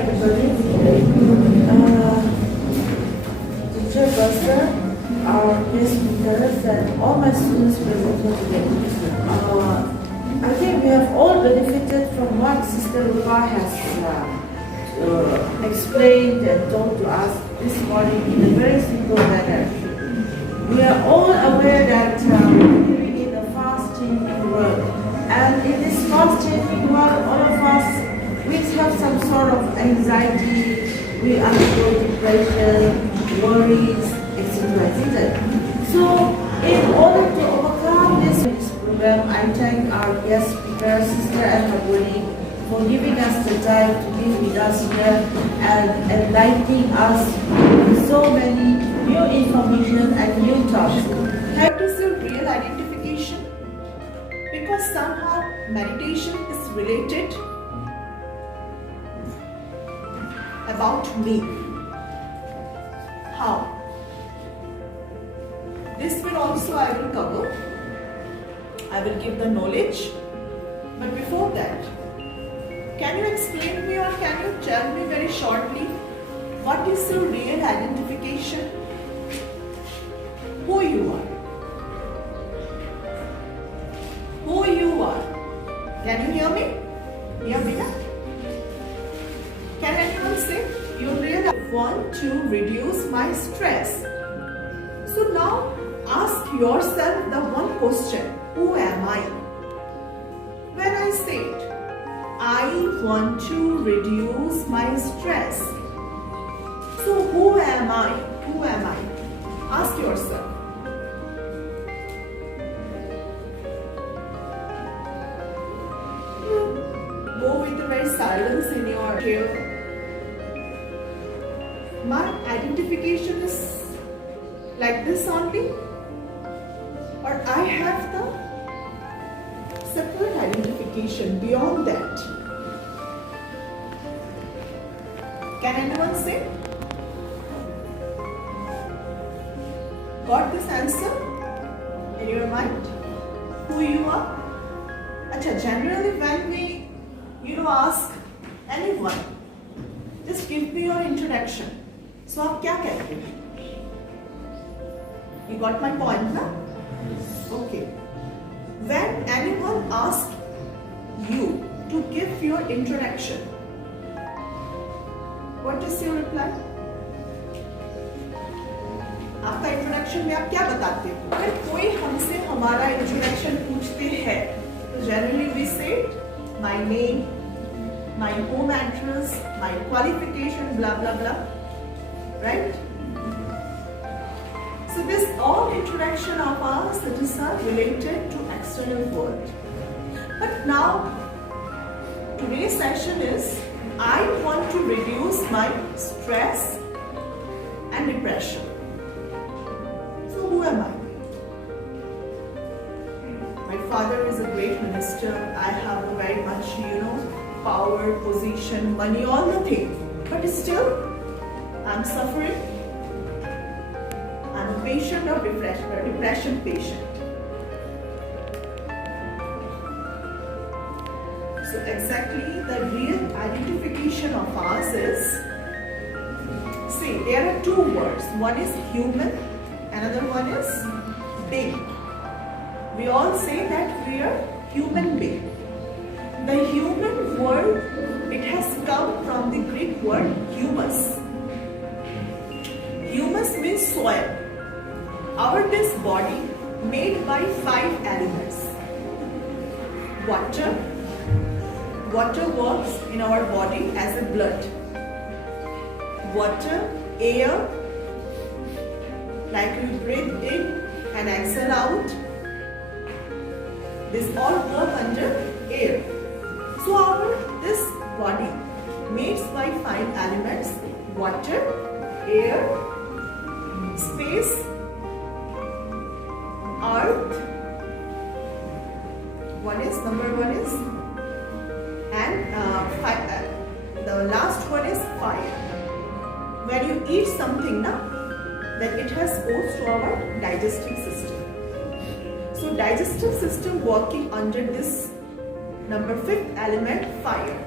everybody. Teacher, Buster, our guest speakers, and all my students present here today. I think we have all benefited from what Sister Rupa has explained and told to us this morning in a very simple manner. We are all aware that we live in a fast-changing world, and in this fast-changing world, all of us we have some sort of anxiety, we undergo depression, worries, etc. So, in order to overcome this program, I thank our guest speaker, Sister Anna, for giving us the time to be with us here and enlightening us with so many new information and new thoughts. What is your real identification? Because somehow meditation is related about me. How? This will also I will cover. I will give the knowledge. But before that, can you explain me or can you tell me very shortly what is your real identification? Who you are? Who you are? Can you hear me? Hear me now? Can anyone say you really want to reduce my stress? So now ask yourself the one question, who am I? When I said, I want to reduce my stress. So who am I? Who am I? Ask yourself. Go with the very silence in your chair. My identification is like this only, or I have the separate identification beyond that. Can anyone say? Got this answer in your mind? Who you are? Achha, generally when we ask anyone, just give me your introduction. So आप क्या कहते हैं? You got my point, na? Okay. When anyone asks you to give your introduction, what is your reply? आपका introduction में आप क्या बताते हो? अगर कोई हमसे हमारा इंट्रोडक्शन पूछते हैं, तो जनरली वी से my name, my home address, my qualification, blah blah blah, right? So this all introduction of ours that is related to external world. But now today's session is I want to reduce my stress and depression. So who am I? My father is a great minister. I have very much, power, position, money, all the things. But still, I'm suffering. I'm a patient of depression patient. So exactly the real identification of ours is, see, there are two words. One is human, another one is being. We all say that we are human being. The human word, it has come from the Greek word humus. Humus means soil. Our this body made by 5 elements. Water. Water works in our body as a blood. Water, air, like we breathe in and exhale out. This all work under air. So this body made by 5 elements: water, air, space, earth. Number one is, and the last one is fire. When you eat something, then it has goes to our digestive system. So digestive system working under this number 5th element, fire.